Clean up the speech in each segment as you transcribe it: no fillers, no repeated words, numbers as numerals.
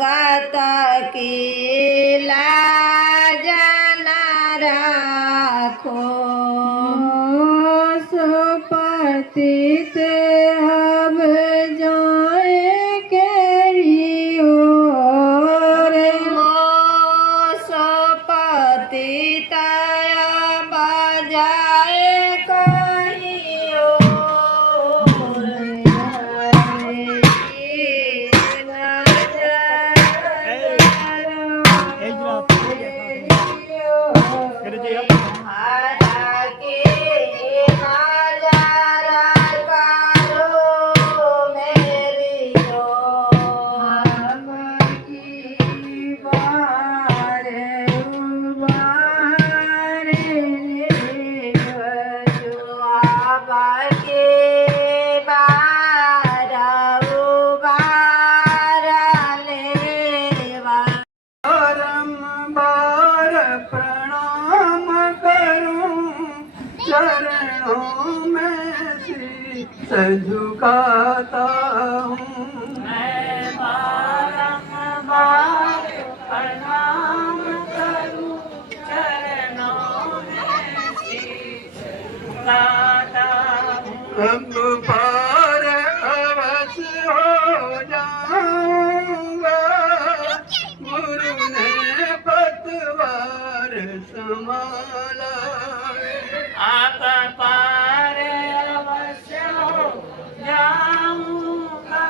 गात की लाज न राखो पतित अब जाए केरी ओर पतित बजाए कहीं और चरणों में शीश झुकाता हूँ मैं बारंबार प्रणाम करूं चरणों में शीश झुकाता हूँ। अब पार अवश्य हो जाऊंगा गुरु ने पतवार संभाला आप पार अवश्य हो जाऊंगा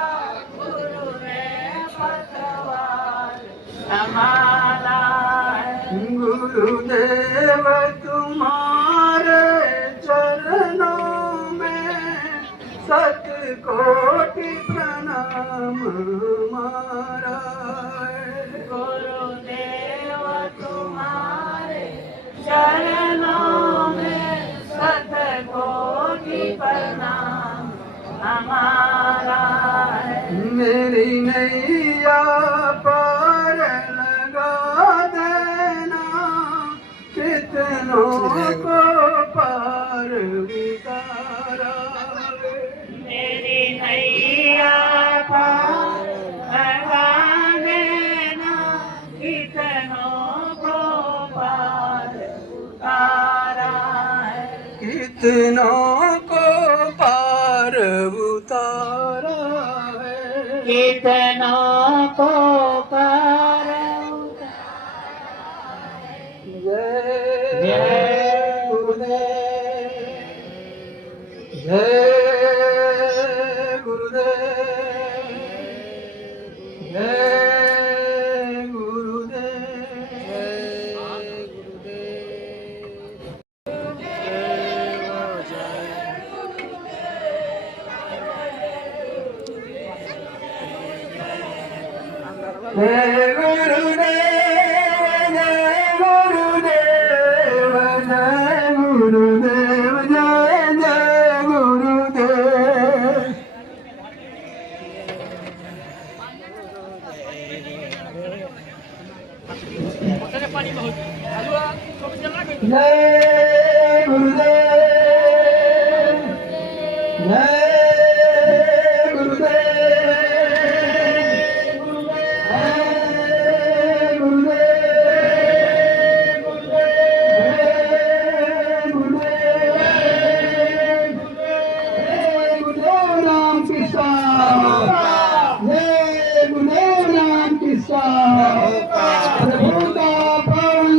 गुरु ने पतवार संभाला है। गुरुदेव तुम्हारे चरणों में सत कोटि प्रणाम हमारा गुरुदेव तुम्हारे चरणों में शतकोटि प्रणाम हमारा है। मेरी नैया पार लगा देना कितनों को पार उतारा मेरी नैया पार लगा देना कितनों को पार उतारा है। कितनों को पार उतारा है कितनों को पार उतारा है। जय गुरुदेव जय गुरुदेव जय गुरुदेव जय जय गुरुदेव जय गुरुदेव जय गुरुदेव जय जय गुरुदेव जय गुरुदेव जय गुरुदेव राम कृष्ण प्रभु का पवन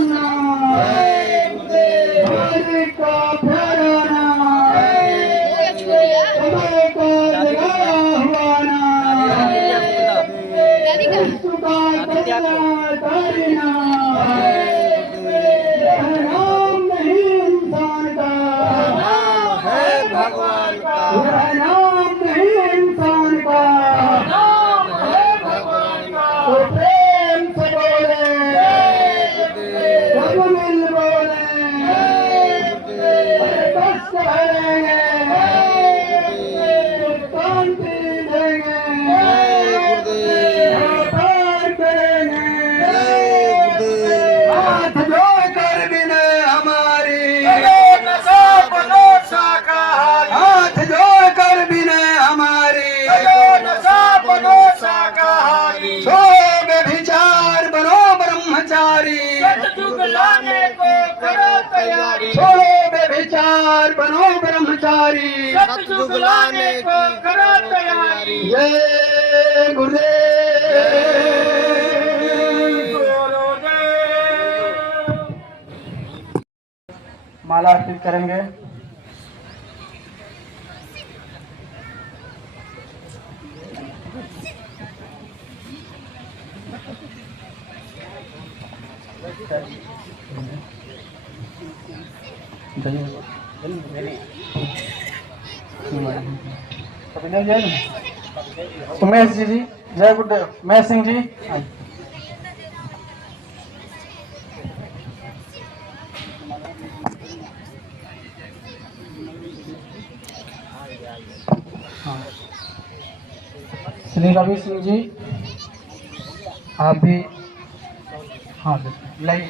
विचार बनो ब्रह्मचारी, सतयुग लाने को करो तैयारी। जय गुरुदेव। माला अर्पित करेंगे। उमेश जी जय गुरुदेव। महेश सिंह जी श्री रवि सिंह जी आप भी हाँ लाइव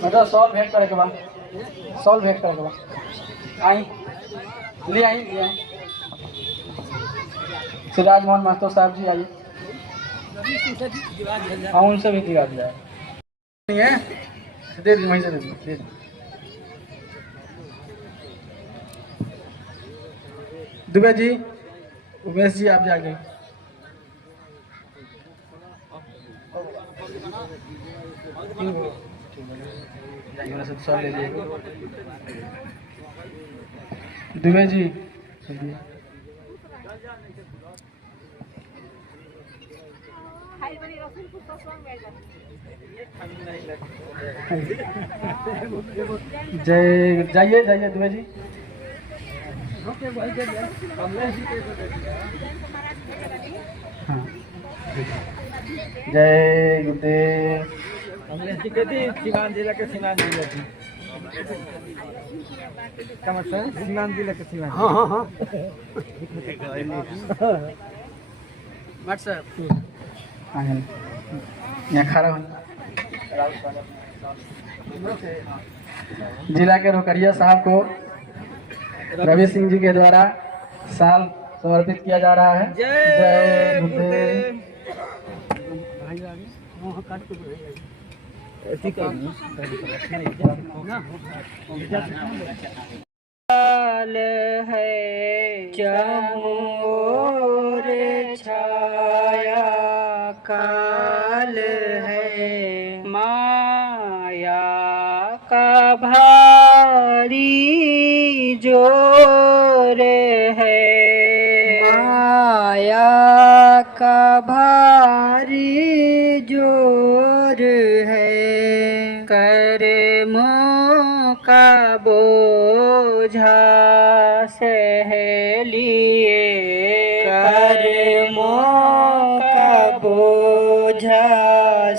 मतलब सॉल्व भेंट करे के बाद आई ले आई सिराज मोहन मास्टर साहब जी आइए। हाँ उनसे भी दिखा दिया है दे दी वहीं से दे दी। दुबे जी उमेश जी आप जाके सब ले लीजिए। दुबे जी जय जाइए जाइए दुबे जी। हाँ जय गुरुदेव। सीमान जिला के सीमान जिला की क्या मतलब सीमान जिला के सीमान। हाँ हाँ हाँ व्हाट्सएप यहाँ खड़ा हो। जिला के रोकड़िया साहब को रवि सिंह जी के द्वारा साल समर्पित किया जा रहा है। जय गुरुदेव। काल है चमोर छाया, काल है माया का भारी जोर है, माया का भारी जोर है। कर्मों का बोझा सह लिए, कर्मों का बोझा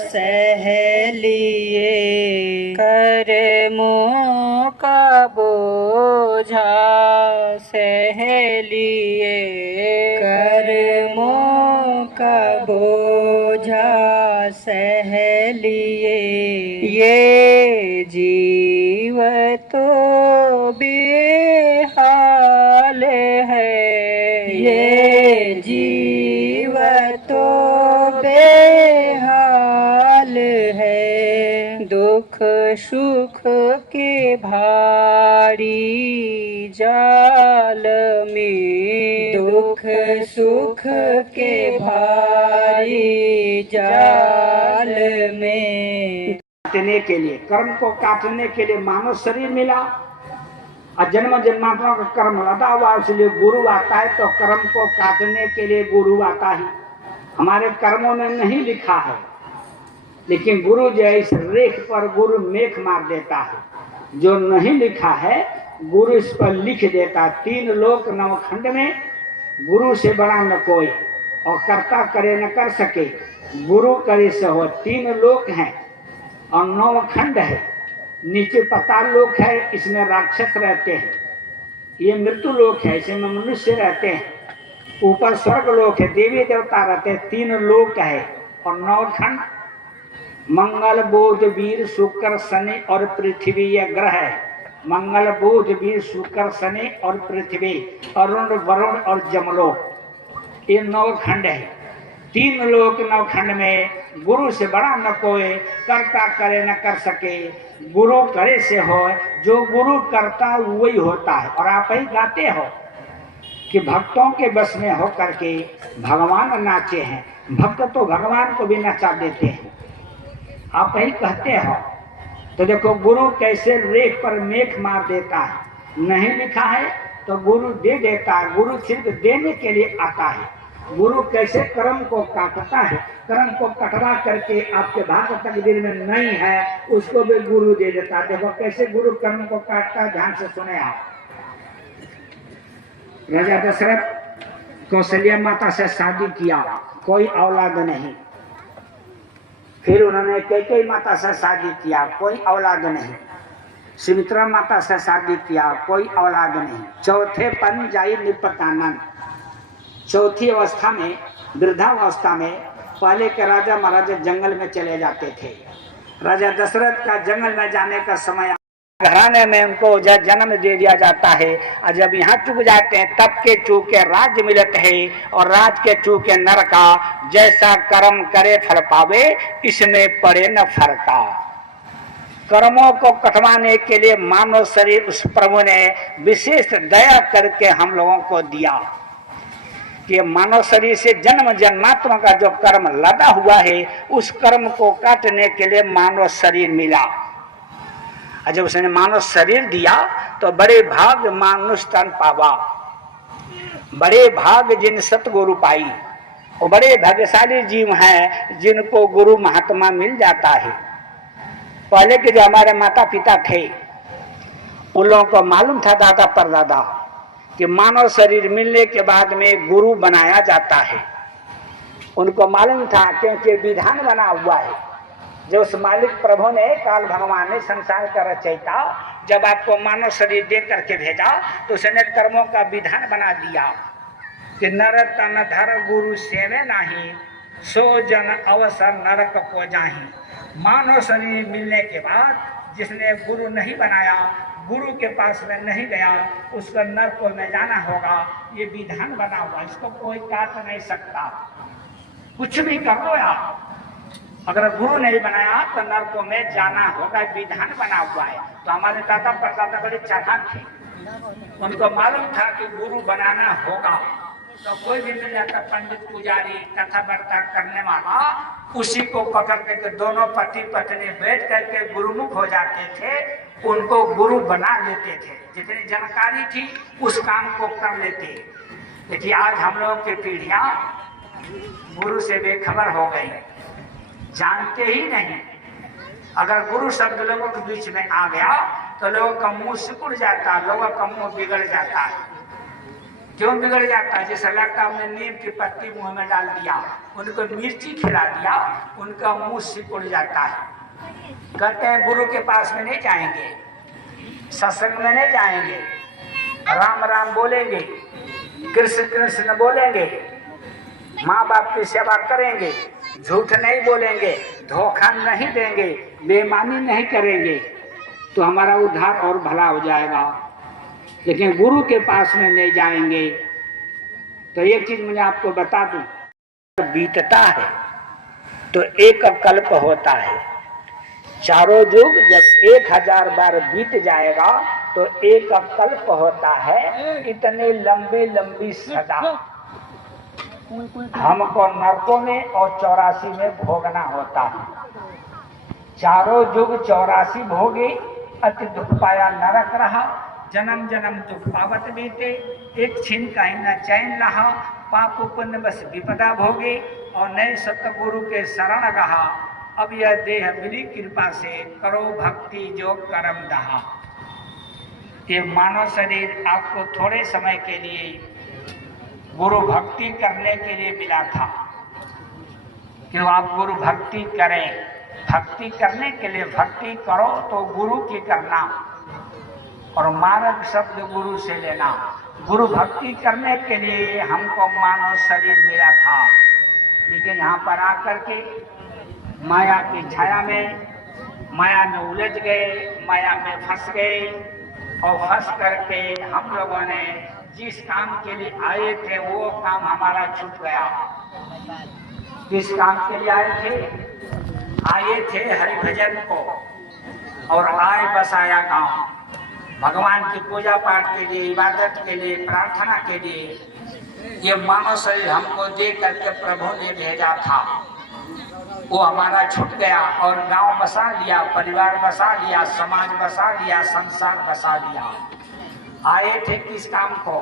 सह लिए, कर्मों का बोझा सह लिए, कर्मों का बोझा सह लिए। ये जीव तो बेहाल है, ये जीव तो बेहाल है। दुख सुख के भारी जाल में, दुख सुख के भारी जाल में। काटने के लिए, कर्म को काटने के लिए मानव शरीर मिला और जन्म जन्मात्मा का कर्म लदा हुआ, इसलिए गुरु आता है। तो कर्म को काटने के लिए गुरु आता ही। हमारे कर्मों में नहीं लिखा है, लेकिन गुरु जो है इस रेख पर गुरु मेख मार देता है। जो नहीं लिखा है गुरु इस पर लिख देता। 3 लोक नवखंड में गुरु से बड़ा न कोई, और कर्ता करे न कर सके, गुरु करे से हो। 3 लोक हैं और 9 खंड है। नीचे पाताल लोक है, इसमें राक्षस रहते हैं। ये मृत्यु लोक है, इसमें मनुष्य रहते हैं। ऊपर स्वर्ग लोक है, देवी देवता रहते हैं। 3 लोक है और 9 खंड। मंगल बुध वीर शुक्र शनि और पृथ्वी ये ग्रह है। मंगल बुध वीर शुक्र शनि और पृथ्वी, अरुण वरुण और जमलोक, ये 9 खंड है। तीन लोक नवखंड में गुरु से बड़ा न कोई, करता करे न कर सके, गुरु करे से हो, जो गुरु करता वही होता है। और आप ही गाते हो कि भक्तों के बस में हो करके भगवान नाचे हैं, भक्त तो भगवान को भी नचा देते हैं, आप ही कहते हो। तो देखो गुरु कैसे रेख पर मेख मार देता है, नहीं लिखा है तो गुरु दे देता है, गुरु सिर्फ देने के लिए आता है। गुरु कैसे कर्म को काटता है, कर्म को कटवा करके आपके भाग्य तकदीर में नहीं है उसको भी गुरु दे देता है। देखो कैसे गुरु कर्म को काटता है, ध्यान से सुने आप। राजा दशरथ कौशल्या माता से शादी किया, कोई औलाद नहीं। फिर उन्होंने कैकेयी माता से शादी किया, कोई औलाद नहीं। सुमित्रा माता से शादी किया, कोई औलाद नहीं। चौथे पन जाई निपतानंद, चौथी अवस्था में, वृद्धावस्था में पहले के राजा महाराजा जंगल में चले जाते थे। राजा दशरथ का जंगल में जाने का समय, घराने में उनको जन्म दे दिया जाता है। और जब यहाँ चुक जाते हैं तब के चूके राज्य मिलते है, और राज के चूके नर का, जैसा कर्म करे फल पावे, इसमें पड़े न फरका। कर्मों को कटवाने के लिए मानव शरीर उस प्रभु ने विशेष दया करके हम लोगों को दिया कि मानव शरीर से जन्म जन्मात्मा का जो कर्म लदा हुआ है उस कर्म को काटने के लिए मानव शरीर मिला। और जब उसने मानव शरीर दिया तो बड़े भाग मानुष तन पावा, बड़े भाग जिन सतगुरु पाई। वो बड़े भाग्यशाली जीव हैं जिनको गुरु महात्मा मिल जाता है। पहले के जो हमारे माता पिता थे उन लोगों को मालूम था, दादा परदादा, कि मानव शरीर मिलने के बाद में गुरु बनाया जाता है। उनको मालूम था क्योंकि विधान बना हुआ है। जो उस मालिक प्रभु ने, काल भगवान ने संसार का रचयिता जब आपको मानव शरीर दे करके भेजा तो उसने कर्मों का विधान बना दिया कि नर तन धर गुरु सेवे नाही, सो जन अवसर नरक को जाही। मानव शरीर मिलने के बाद जिसने गुरु नहीं बनाया, गुरु के पास में नहीं गया, उसको नरक में जाना होगा। ये विधान बना हुआ, इसको कोई काट नहीं सकता। कुछ भी कर लो आप, अगर गुरु नहीं बनाया तो नरकों में जाना होगा, विधान बना हुआ है। तो हमारे दादा परदादा बड़े चालाक थे, उनको मालूम था कि गुरु बनाना होगा। तो कोई भी मिल जाता पंडित पुजारी कथा वार्ता करने वाला, उसी को पकड़ करके दोनों पति पत्नी बैठ करके गुरुमुख हो जाते थे, उनको गुरु बना लेते थे। जितनी जानकारी थी उस काम को कर लेते। देखिए आज हम लोगों की पीढ़ियां गुरु से बेखबर हो गई, जानते ही नहीं। अगर गुरु शब्द लोगों के बीच में आ गया तो लोगों का मुंह सिकुड़ जाता, लोगों का मुंह बिगड़ जाता है। क्यों बिगड़ जाता है? जैसे लगता है हमने नीम की पत्ती मुंह में डाल दिया, उनको मिर्ची खिला दिया, उनका मुंह सिकुड़ जाता है। कहते हैं गुरु के पास में नहीं जाएंगे, सत्संग में नहीं जाएंगे, राम राम बोलेंगे, कृष्ण कृष्ण बोलेंगे, माँ बाप की सेवा करेंगे, झूठ नहीं बोलेंगे, धोखा नहीं देंगे, बेईमानी नहीं करेंगे तो हमारा उद्धार और भला हो जाएगा। लेकिन गुरु के पास में नहीं जाएंगे तो एक चीज मुझे आपको बता दूं, बीतता है तो एक कल्प होता है। चारों युग जब 1000 बार बीत जाएगा तो एक कल्प होता है। इतने लंबी लंबी सदा हमको नरकों में और 84 में भोगना होता है। चारों युग 84 भोगे, अति दुख पाया नरक रहा, जन्म जन्म दुख पावत बीते, एक छिन कहीं न चैन रहा, पाप पुण्य बस विपदा भोगे, और नए सतगुरु के शरण रहा। अब यह देह मिली कृपा से, करो भक्ति जो करम दहा। ये मानव शरीर आपको थोड़े समय के लिए गुरु भक्ति करने के लिए मिला था कि आप गुरु भक्ति करें। भक्ति करने के लिए भक्ति करो तो गुरु की करना, और मार्ग शब्द गुरु से लेना। गुरु भक्ति करने के लिए हमको मानव शरीर मिला था, लेकिन यहाँ पर आकर के माया की छाया में, माया में उलझ गए, माया में फंस गए, और फंस करके हम लोगों ने जिस काम के लिए आए थे वो काम हमारा छूट गया। किस काम के लिए आए थे? आए थे हरि भजन को, और आए बसाया गांव। भगवान की पूजा पाठ के लिए, इबादत के लिए, प्रार्थना के लिए ये मानव शरीर हमको दे करके प्रभु ने भेजा था। वो हमारा छूट गया और गांव बसा लिया, परिवार बसा लिया, समाज बसा लिया, संसार बसा लिया। आए थे किस काम को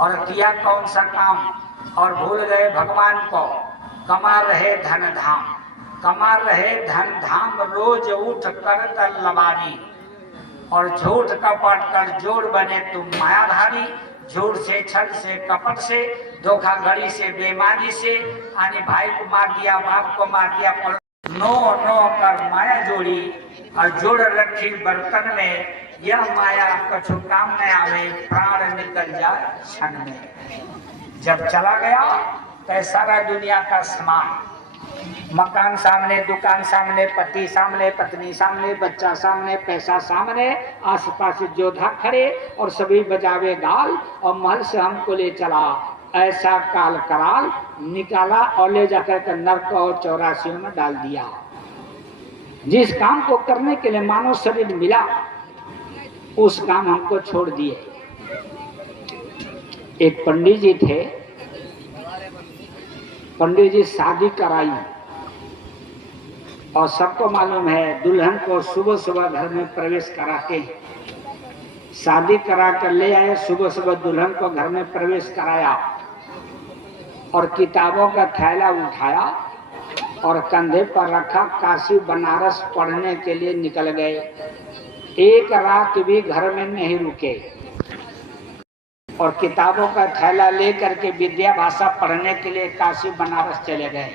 और किया कौन सा काम, और भूल गए भगवान को। कमा रहे धन धाम, कमा रहे धन धाम, रोज उठ कर तलवारी, और झूठ कपट कर जोड़ बने तुम मायाधारी। झूठ से, छल से, कपट से, धोखाधड़ी से, बेईमानी से, आने भाई को मार दिया, बाप को मार दिया, नो नो कर माया जोड़ी और जोड़ रखी बर्तन में। यह माया कछु काम न आवे, प्राण निकल जाए क्षण में। जब चला गया तो सारा दुनिया का सामान, मकान सामने, दुकान सामने, पति सामने, पत्नी सामने, बच्चा सामने, पैसा सामने, आसपास योद्धा खड़े और सभी बजावे गाल, और महल से हमको ले चला। ऐसा काल कराल निकाला और ले जाकर के नरक और 84 में डाल दिया। जिस काम को करने के लिए मानव शरीर मिला, उस काम हमको छोड़ दिए। एक पंडित जी थे, पंडित जी शादी कराई, और सबको मालूम है दुल्हन को सुबह सुबह घर में प्रवेश कराते हैं। शादी करा कर ले आए, सुबह सुबह दुल्हन को घर में प्रवेश कराया और किताबों का थैला उठाया और कंधे पर रखा, काशी बनारस पढ़ने के लिए निकल गए। एक रात भी घर में नहीं रुके और किताबों का थैला लेकर के विद्या भाषा पढ़ने के लिए काशी बनारस चले गए,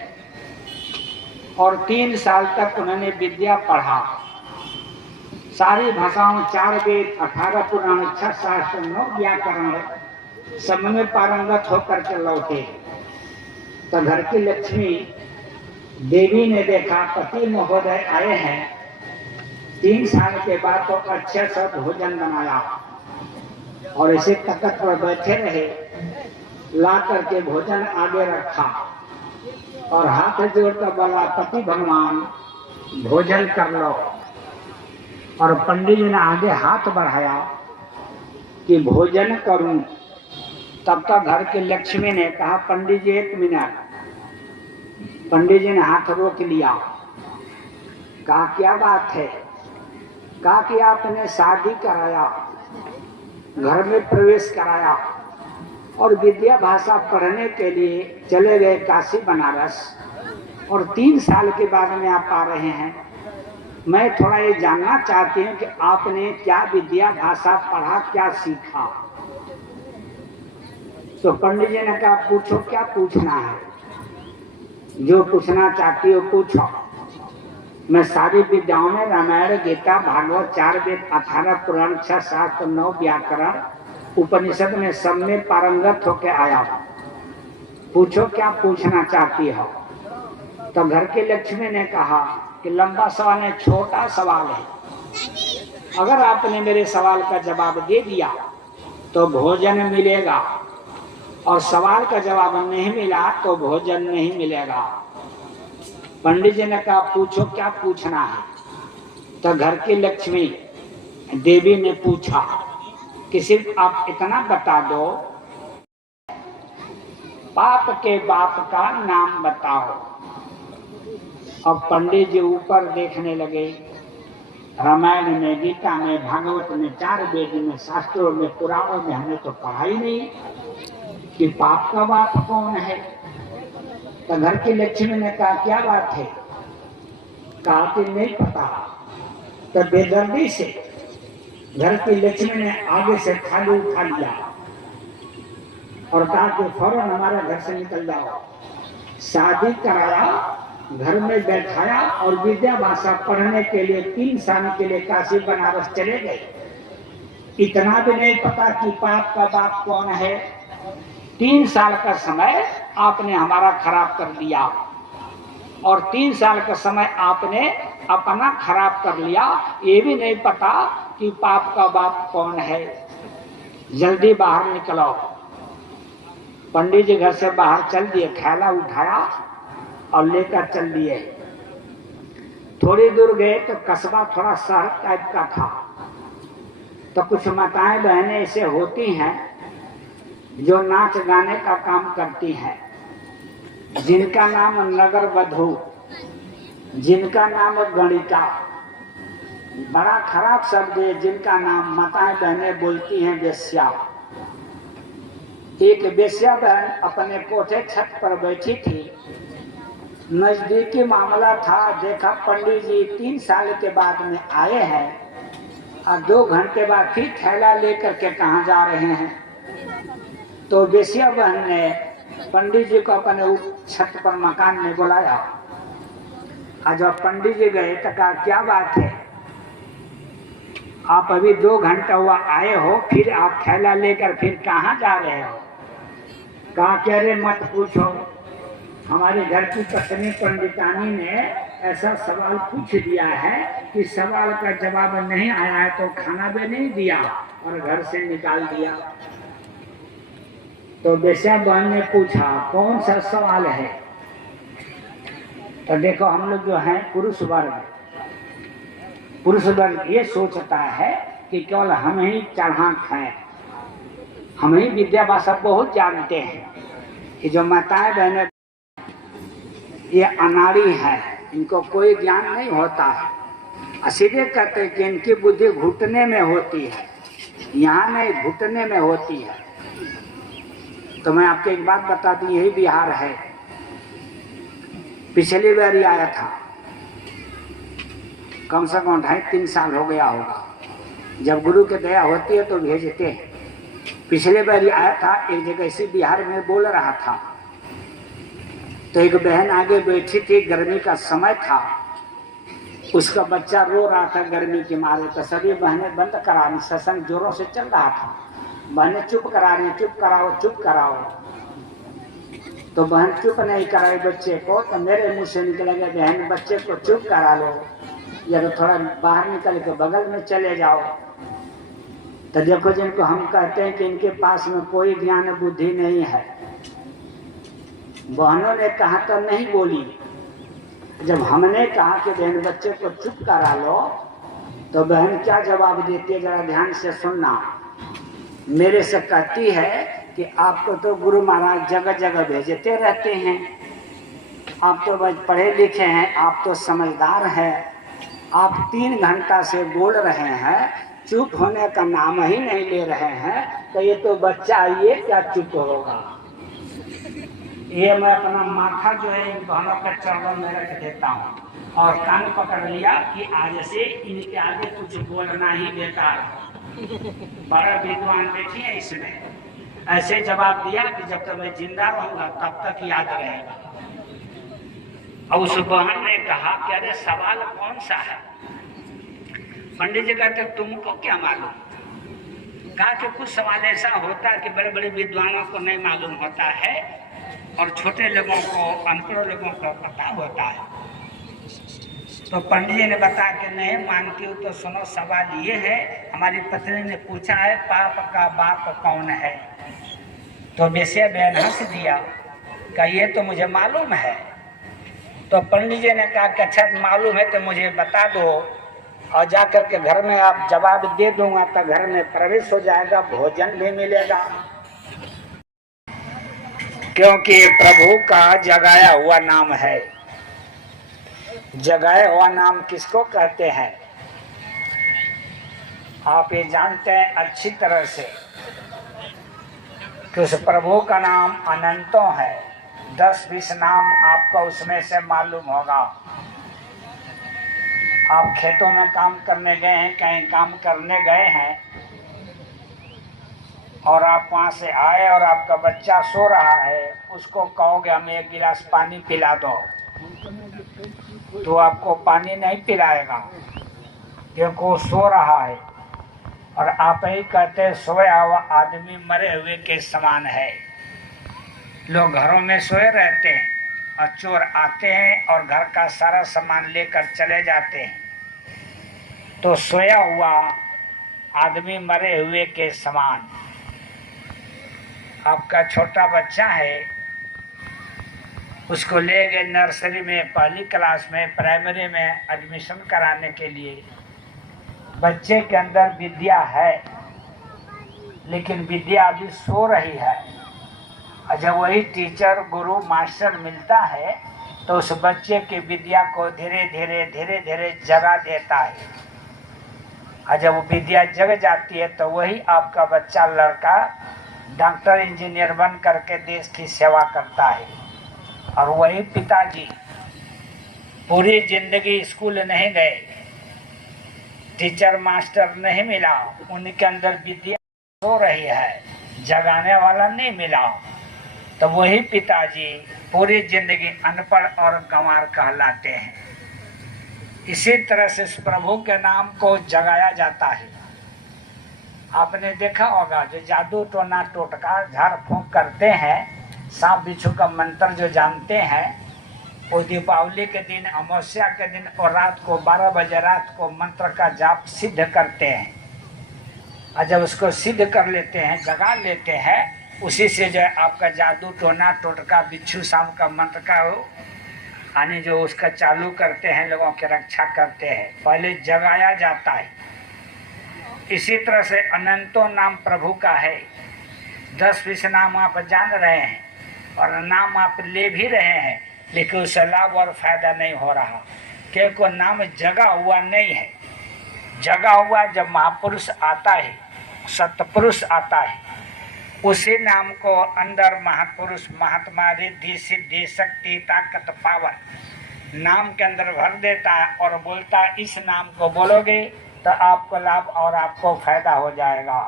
और 3 साल तक उन्होंने विद्या पढ़ा। सारी भाषाओं, 4 वेद, 18 पुराण, 6 शास्त्र, 9 व्याकरण, सब में पारंगत होकर के लौटे। तो घर की लक्ष्मी देवी ने देखा पति महोदय आए हैं, 3 साल के बाद तो अच्छा सा भोजन बनाया, और ऐसे तख्त पर बैठे रहे। ला करके भोजन आगे रखा और हाथ जोड़कर बोला, पति भगवान भोजन कर लो। और पंडित जी ने आगे हाथ बढ़ाया कि भोजन करूं। तब तक घर की लक्ष्मी ने कहा, पंडित जी 1 मिनट। पंडित जी ने हाथ रोक लिया। कहा, क्या बात है? कहा कि आपने शादी कराया, घर में प्रवेश कराया और विद्या भाषा पढ़ने के लिए चले गए काशी बनारस, और 3 साल के बाद में आप आ रहे हैं। मैं थोड़ा ये जानना चाहती हूँ कि आपने क्या विद्या भाषा पढ़ा, क्या सीखा? तो पंडित जी ने कहा, पूछो, क्या पूछना है? जो पूछना चाहती हो पूछो। मैं सारी विद्याओं में रामायण, गीता, भागवत, 4 वेद, 18 पुराण, 6 शास्त्र, 9 व्याकरण, उपनिषद में सब में पारंगत होके आया हूं। पूछो क्या पूछना चाहती हो? तो घर की लक्ष्मी ने कहा कि लंबा सवाल है, छोटा सवाल है। अगर आपने मेरे सवाल का जवाब दे दिया तो भोजन मिलेगा, और सवाल का जवाब नहीं मिला तो भोजन नहीं मिलेगा। पंडित जी ने कहा, पूछो क्या पूछना है? तो घर की लक्ष्मी देवी ने पूछा कि सिर्फ आप इतना बता दो, पाप के बाप का नाम बताओ। अब पंडित जी ऊपर देखने लगे। रामायण में, गीता में, भागवत में, 4 वेद में, शास्त्रों में, पुराणों में हमें तो पढ़ा ही नहीं कि पाप का बाप कौन है। तो घर की लक्ष्मी ने कहा, क्या बात है? कहा कि नहीं पता। तो बेदर्दी से घर की लक्ष्मी ने आगे से थाली उठा लिया और कहा कि फौरन हमारे घर से निकल जाओ। शादी कराया, घर में बैठाया और विद्या भाषा पढ़ने के लिए 3 साल के लिए काशी बनारस चले गए। इतना भी नहीं पता कि पाप का बाप कौन है। 3 साल का समय आपने हमारा खराब कर दिया, और 3 साल का समय आपने अपना खराब कर लिया। ये भी नहीं पता कि पाप का बाप कौन है। जल्दी बाहर निकलो। पंडित जी घर से बाहर चल दिए, थैला उठाया और लेकर चल दिए। थोड़ी दूर गए तो कस्बा थोड़ा शहर टाइप का था। तो कुछ माताएं बहनें ऐसे होती हैं जो नाच गाने का काम करती हैं, जिनका नाम नगर वधू, जिनका नाम गणिका। बड़ा खराब शब्द है जिनका नाम माताएं बहनें बोलती हैं वेश्या। एक वेश्या बहन अपने कोठे छत पर बैठी थी। नजदीकी मामला था। देखा पंडित जी 3 साल के बाद में आए हैं और 2 घंटे बाद फिर थैला लेकर के कहाँ जा रहे हैं। तो वेश्या बहन ने पंडित जी को अपने छत पर मकान में बुलाया। और जब पंडित जी गए तो कहा क्या बात है, आप अभी 2 घंटा हुआ आए हो, फिर आप थैला लेकर फिर कहाँ जा रहे हो। कहा कह रहे मत पूछो, हमारे घर की पत्नी पंडितानी ने ऐसा सवाल पूछ दिया है कि सवाल का जवाब नहीं आया है तो खाना भी नहीं दिया और घर से निकाल दिया। तो वेश्या बहन ने पूछा कौन सा सवाल है। तो देखो हम लोग जो हैं पुरुष वर्ग ये सोचता है कि केवल हम ही चालाक हैं, हम ही विद्या भाषा बहुत जानते हैं। ये जो माताएं बहनें ये अनाड़ी है, इनको कोई ज्ञान नहीं होता है। सीधे कहते हैं कि इनकी बुद्धि घुटने में होती है, यहाँ नहीं घुटने में होती है। तो मैं आपको एक बात बता दूं, यही बिहार है। पिछली बार आया था, कम से कम 2.5-3 साल हो गया होगा। जब गुरु की दया होती है तो भेजते हैं। पिछले बार आया था, एक जगह इसी बिहार में बोल रहा था। तो एक बहन आगे बैठी थी, गर्मी का समय था, उसका बच्चा रो रहा था गर्मी के मारे। तो सभी बहनें बंद करा रही, सत्संग जोरों से चल रहा था, बहनें चुप करा रही, चुप कराओ चुप कराओ। तो बहन चुप नहीं कराई बच्चे को। तो मेरे मुंह से निकलेगा बहन बच्चे को चुप करा लो, या तो थोड़ा बाहर निकल के बगल में चले जाओ। तो देखो जिनको हम कहते हैं कि इनके पास में कोई ज्ञान बुद्धि नहीं है, बहनों ने कहा तो नहीं बोली। जब हमने कहा कि बहन बच्चे को चुप करा लो, तो बहन क्या जवाब देती है जरा ध्यान से सुनना। मेरे से कहती है कि आपको तो गुरु महाराज जगह जगह भेजते रहते हैं, आप तो बस पढ़े लिखे हैं, आप तो समझदार हैं, आप 3 घंटा से बोल रहे हैं, चुप होने का नाम ही नहीं ले रहे हैं। तो ये तो बच्चा ये क्या चुप होगा। ये मैं अपना माथा जो है इन बहनों के चरणों में रख देता हूँ और कान पकड़ लिया कि आज से इनके आगे कुछ बोलना ही बेकार। बड़ा विद्वान बैठी है इसमें, ऐसे जवाब दिया कि जब तक मैं जिंदा रहूंगा तब तक याद रहेगा। और उस बहन ने कहा कि अरे सवाल कौन सा है। पंडित जी कहते तुमको क्या मालूम। कहा कि कुछ सवाल ऐसा होता है कि बड़े बड़े विद्वानों को नहीं मालूम होता है और छोटे लोगों को, अनपढ़ लोगों को पता होता है। तो पंडित जी ने बताया कि नहीं मानती हूँ। तो सुनो सवाल ये है, हमारी पत्नी ने पूछा है पाप का बाप कौन है। तो वेश्या बहन हंस दिया, कहा ये तो मुझे मालूम है। तो पंडित जी ने कहा कि अच्छा मालूम है तो मुझे बता दो, और जाकर के घर में आप जवाब दे दूंगा तो घर में प्रवेश हो जाएगा, भोजन भी मिलेगा। क्योंकि प्रभु का जगाया हुआ नाम है। जगाया हुआ नाम किसको कहते हैं आप ये जानते हैं अच्छी तरह से कि उस प्रभु का नाम अनंतों है। 10-20 नाम आपको उसमें से मालूम होगा। आप खेतों में काम करने गए हैं, कहीं काम करने गए हैं और आप वहाँ से आए और आपका बच्चा सो रहा है, उसको कहोगे हमें 1 गिलास पानी पिला दो, तो आपको पानी नहीं पिलाएगा क्योंकि वो सो रहा है। और आप ही कहते हैं सोया हुआ आदमी मरे हुए के समान है। लोग घरों में सोए रहते हैं और चोर आते हैं और घर का सारा सामान लेकर चले जाते हैं। तो सोया हुआ आदमी मरे हुए के समान। आपका छोटा बच्चा है, उसको ले गए नर्सरी में, पहली क्लास में, प्राइमरी में एडमिशन कराने के लिए। बच्चे के अंदर विद्या है, लेकिन विद्या अभी सो रही है। और जब वही टीचर, गुरु, मास्टर मिलता है तो उस बच्चे की विद्या को धीरे धीरे जगा देता है। और जब वो विद्या जग जाती है तो वही आपका बच्चा, लड़का डॉक्टर, इंजीनियर बन करके देश की सेवा करता है। और वही पिताजी पूरी जिंदगी स्कूल नहीं गए, टीचर मास्टर नहीं मिला, उनके अंदर विद्या सो रही है, जगाने वाला नहीं मिला, तो वही पिताजी पूरी जिंदगी अनपढ़ और गंवार कहलाते हैं। इसी तरह से इस प्रभु के नाम को जगाया जाता है। आपने देखा होगा जो जादू टोना टोटका झाड़ फूंक करते हैं, सांप बिच्छू का मंत्र जो जानते हैं, वो दीपावली के दिन, अमावस्या के दिन और रात को 12 बजे रात को मंत्र का जाप सिद्ध करते हैं। और जब उसको सिद्ध कर लेते हैं, जगा लेते हैं, उसी से जो है आपका जादू टोना टोटका बिच्छू सांप का मंत्र का हो आने जो उसका चालू करते हैं, लोगों की रक्षा करते हैं। पहले जगाया जाता है। इसी तरह से अनंतों नाम प्रभु का है। 10-20 नाम आप जान रहे हैं और नाम आप ले भी रहे हैं, लेकिन उससे लाभ और फायदा नहीं हो रहा, क्योंकि नाम जगा हुआ नहीं है। जगा हुआ जब महापुरुष आता है, सतपुरुष आता है, उसी नाम को अंदर महापुरुष, महात्मा, रिद्धि, सिद्धि, शक्ति, ताकत, पावर नाम के अंदर भर देता है और बोलता है इस नाम को बोलोगे तो आपको लाभ और आपको फायदा हो जाएगा।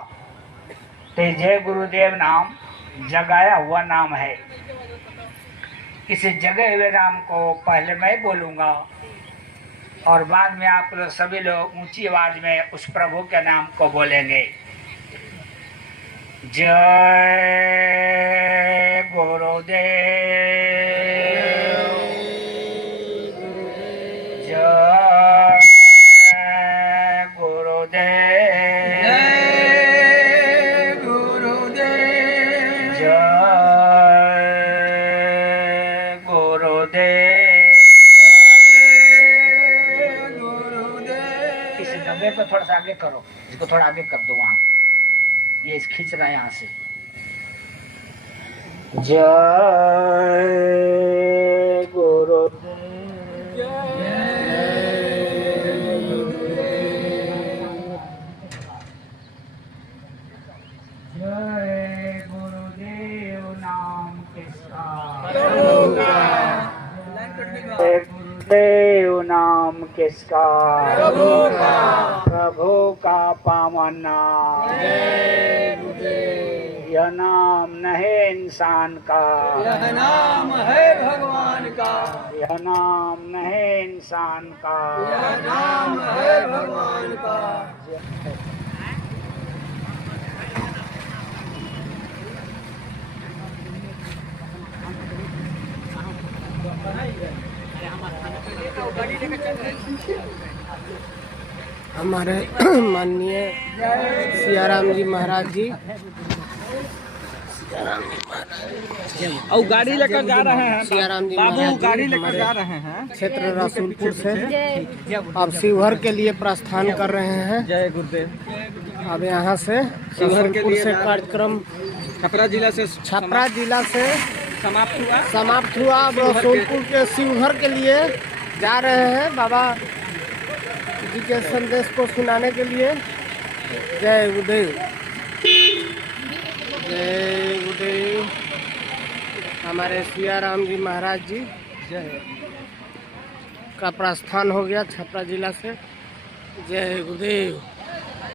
तो जय गुरुदेव नाम जगाया हुआ नाम है। इस जगे हुए नाम को पहले मैं बोलूँगा और बाद में आप लोग सभी लोग ऊंची आवाज में उस प्रभु के नाम को बोलेंगे। जय गुरुदेव, जय गुरुदेव, जय गुरुदेव, जय गुरुदेव। इस डब्बे को थोड़ा सा आगे करो, इसको थोड़ा आगे कर दो, वहाँ ये खींच रहा है यहाँ से। जय गुरुदेव, जय गुरुदेव नाम किसका, जय गुरुदेव नाम किसका, प्रभु का पावन नाम। यह नाम नहीं इंसान का, यह नाम है भगवान का, यह नाम नहीं इंसान का, यह नाम है भगवान का। हमारे माननीय सियाराम जी महाराज जी, और गाड़ी लेकर जा रहे हैं सियाराम जी बाबू, महाराज गाड़ी जी लेकर जा हमारे रहे हैं क्षेत्र रसूलपुर से अब शिवहर के लिए प्रस्थान कर रहे हैं। जय गुरुदेव। अब यहाँ से रसूलपुर से कार्यक्रम छपरा जिला से समाप्त हुआ। अब रसूलपुर के शिवहर के लिए जा रहे हैं बाबा जी के संदेश को सुनाने के लिए। जय गुरुदेव, जय गुरुदेव। हमारे सियाराम जी महाराज जी का प्रस्थान हो गया छपरा जिला से। जय गुरुदेव।